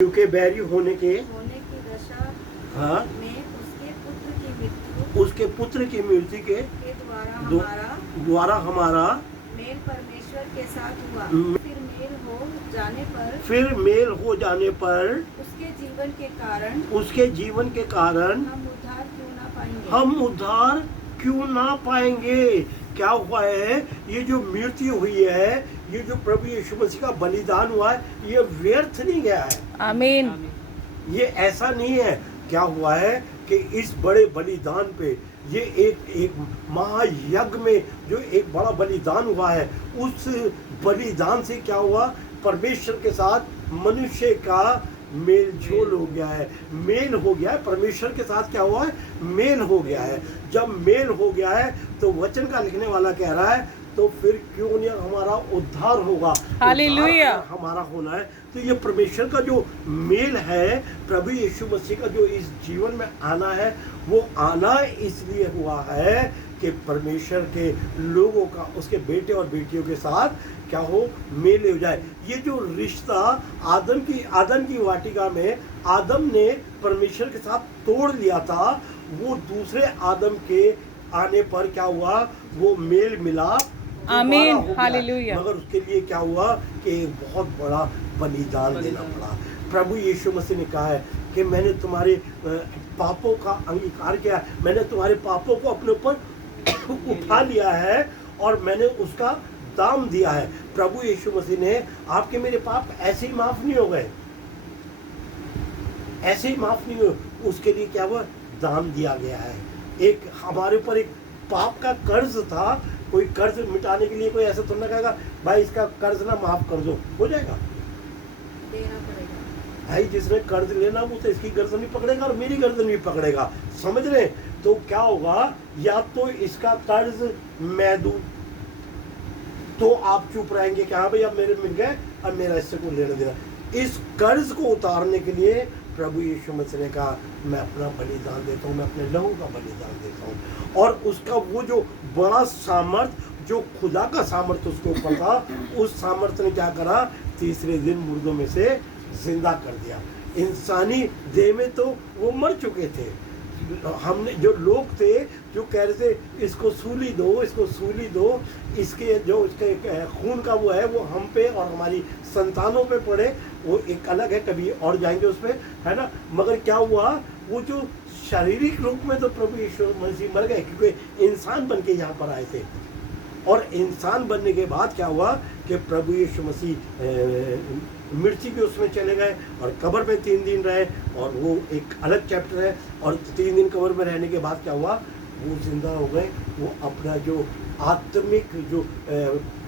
क्योंकि बैरी होने की दशा हाँ में उसके पुत्र की मृत्यु के द्वारा हमारा मेल परमेश्वर के साथ हुआ। हम्म। फिर मेल हो जाने पर उसके जीवन के कारण हम उद्धार क्यों ना पाएंगे। क्या हुआ है? ये जो मृत्यु हुई है, ये जो प्रभु यीशु मसीह का बलिदान हुआ है, ये व्यर्थ नहीं गया है। आमीन। ये ऐसा नहीं है। क्या हुआ है कि इस बड़े बलिदान पे ये एक महायज्ञ में जो एक बड़ा बलिदान हुआ है, उस बलिदान से क्या हुआ? परमेश्वर के साथ मनुष्य का मेल जोल हो गया है, मेल हो गया है। परमेश्वर के साथ क्या हुआ है? मेल हो गया है। जब मेल हो गया है तो वचन का लिखने वाला कह रहा है तो फिर क्यों नहीं हमारा उद्धार होगा। हालेलुया। हमारा होना है। तो ये परमेश्वर का जो मेल है, प्रभु यीशु मसीह का जो इस जीवन में आना है, वो आना इसलिए हुआ है कि परमेश्वर के लोगों का, उसके बेटे और बेटियों के साथ क्या हो? मेल हो जाए। ये जो रिश्ता आदम की वाटिका में आदम ने परमेश्वर के साथ तोड़ लिया था, वो दूसरे आदम के आने पर क्या हुआ? वो मेल मिला। आमीन। हालेलुया। मगर उसके लिए क्या हुआ कि एक बहुत बड़ा बलिदान देना पड़ा। प्रभु यीशु मसीह ने कहा है कि मैंने तुम्हारे पापों का अंगीकार किया, मैंने तुम्हारे पापों को अपने ऊपर उठा लिया है और मैंने उसका दाम दिया है। प्रभु यीशु मसीह ने, आपके मेरे पाप ऐसे ही माफ नहीं हो गए, ऐसे ही माफ नहीं हुए। उसके लिए क्या हुआ? दाम दिया गया है। एक हमारे ऊपर एक पाप का कर्ज था। कोई कर्ज मिटाने के लिए कोई ऐसा थोड़ा ना कहेगा भाई इसका कर्ज ना माफ कर दो, हो जाएगा। देना पड़ेगा। भाई जिसने कर्ज लेना वो तो इसकी गर्दन भी पकड़ेगा और मेरी गर्दन भी पकड़ेगा। समझ रहे? तो क्या होगा? या तो इसका कर्ज मैं दूं तो आप चुप रहेंगे कि हाँ भाई अब मेरे मिल गए, अब मेरा इससे कोई लेना देना। इस कर्ज को उतारने के लिए प्रभु यीशु मसीह ने कहा मैं अपना बलिदान देता हूँ, मैं अपने लहू का बलिदान देता हूँ। और उसका वो जो बड़ा सामर्थ, जो खुदा का सामर्थ उसके ऊपर था, उस सामर्थ ने क्या करा? तीसरे दिन मुर्दों में से जिंदा कर दिया। इंसानी देह में तो वो मर चुके थे। हमने जो लोग थे जो कह रहे थे इसको सूली दो, इसको सूली दो, इसके जो इसके खून का वो है वो हम पे और हमारी संतानों पे पड़े, वो एक अलग है, कभी और जाएंगे उस पे, है ना। मगर क्या हुआ? वो जो शारीरिक रूप में तो प्रभु यीशु मसीह मर गए क्योंकि इंसान बन के यहाँ पर आए थे। और इंसान बनने के बाद क्या हुआ कि प्रभु यीशु मसीह मृत्यु के उसमें चले गए और कब्र में 3 दिन रहे, और वो एक अलग चैप्टर है। और 3 दिन कब्र में रहने के बाद क्या हुआ? वो जिंदा हो गए। वो अपना जो आत्मिक जो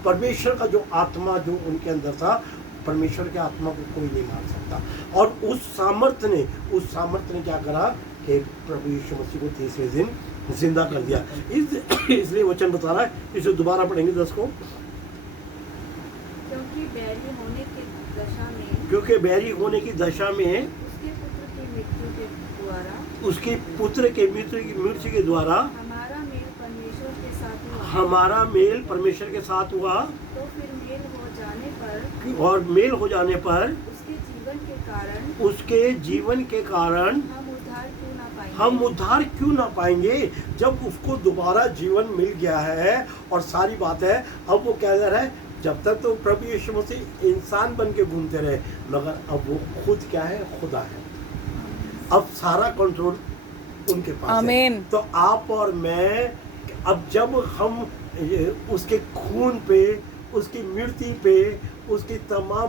परमेश्वर का जो आत्मा जो उनके अंदर था, परमेश्वर के आत्मा को कोई नहीं मार सकता। और उस सामर्थ्य ने क्या करा कि प्रभु यीशु मसीह को तीसरे दिन जिंदा कर दिया। इसलिए वचन बता रहा है, इसे दोबारा पढ़ेंगे 10 को। क्योंकि बैरी होने की दशा में उसके पुत्र के मृत्यु के द्वारा हमारा मेल परमेश्वर के साथ हुआ। तो फिर मेल हो जाने पर उसके जीवन के कारण हम उद्धार क्यों ना पाएंगे। जब उसको दोबारा जीवन मिल गया है और सारी बात है, अब वो क्या कह रहा है? जब तक तो प्रभु यीशु मसीह इंसान बन के घूमते रहे, मगर अब वो खुद क्या है? खुदा है। अब सारा कंट्रोल उनके पास है। तो आप और मैं, अब जब हम उसके खून पे, उसकी मृत्यु पे, उसकी तमाम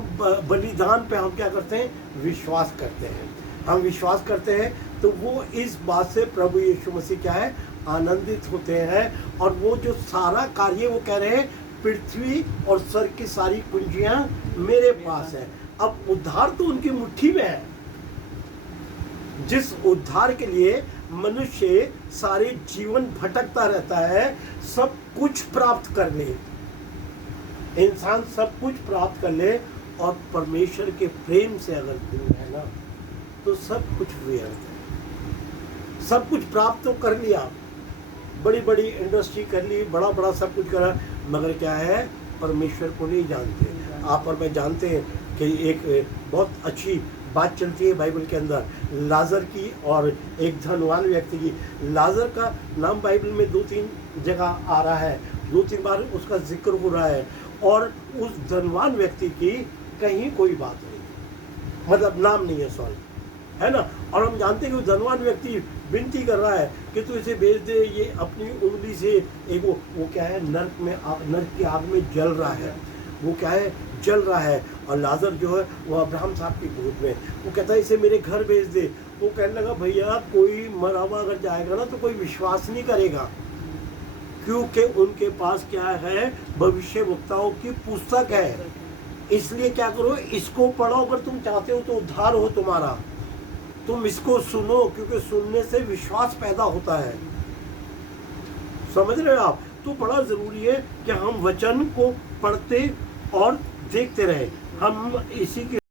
बलिदान पे हम क्या करते हैं? विश्वास करते हैं। हम विश्वास करते हैं तो वो इस बात से प्रभु यीशु मसीह क्या है? आनंदित होते हैं। और वो जो सारा कार्य वो कह रहे हैं, पृथ्वी और स्वर्ग की सारी कुंजियां मेरे पास है। अब उद्धार तो उनकी मुट्ठी में है। जिस उद्धार के लिए मनुष्य सारे जीवन भटकता रहता है, सब कुछ प्राप्त कर ले, इंसान सब कुछ प्राप्त कर ले और परमेश्वर के प्रेम से अगर दूर है ना, तो सब कुछ व्यर्थ है। सब कुछ प्राप्त तो कर लिया, बड़ी बड़ी इंडस्ट्री कर ली, बड़ा बड़ा सब कुछ करा, मगर क्या है? परमेश्वर को नहीं जानते। आप और मैं जानते हैं कि एक बहुत अच्छी बात चलती है बाइबल के अंदर लाजर की और एक धनवान व्यक्ति की। लाजर का नाम बाइबल में 2-3 जगह आ रहा है, 2-3 बार उसका जिक्र हो रहा है, और उस धनवान व्यक्ति की कहीं कोई बात नहीं, मतलब नाम नहीं है, सॉरी, है ना। और हम जानते हैं कि धनवान व्यक्ति विनती कर रहा है कि तू इसे भेज दे, ये अपनी उंगली से एक वो क्या है, नर्क की आग में जल रहा है, वो क्या है, जल रहा है। और लाजर जो है वो अब्राहम साहब की गोद में, वो कहता है इसे मेरे घर भेज दे। वो कहने लगा भैया कोई मरा हुआ अगर जाएगा ना तो कोई विश्वास नहीं करेगा, क्योंकि उनके पास क्या है, भविष्यवक्ताओं की पुस्तक है। इसलिए क्या करो, इसको पढ़ो, अगर तुम चाहते हो तो उद्धार हो तुम्हारा। तुम इसको सुनो, क्योंकि सुनने से विश्वास पैदा होता है। समझ रहे हो आप? तो बड़ा जरूरी है कि हम वचन को पढ़ते और देखते रहे। हम इसी के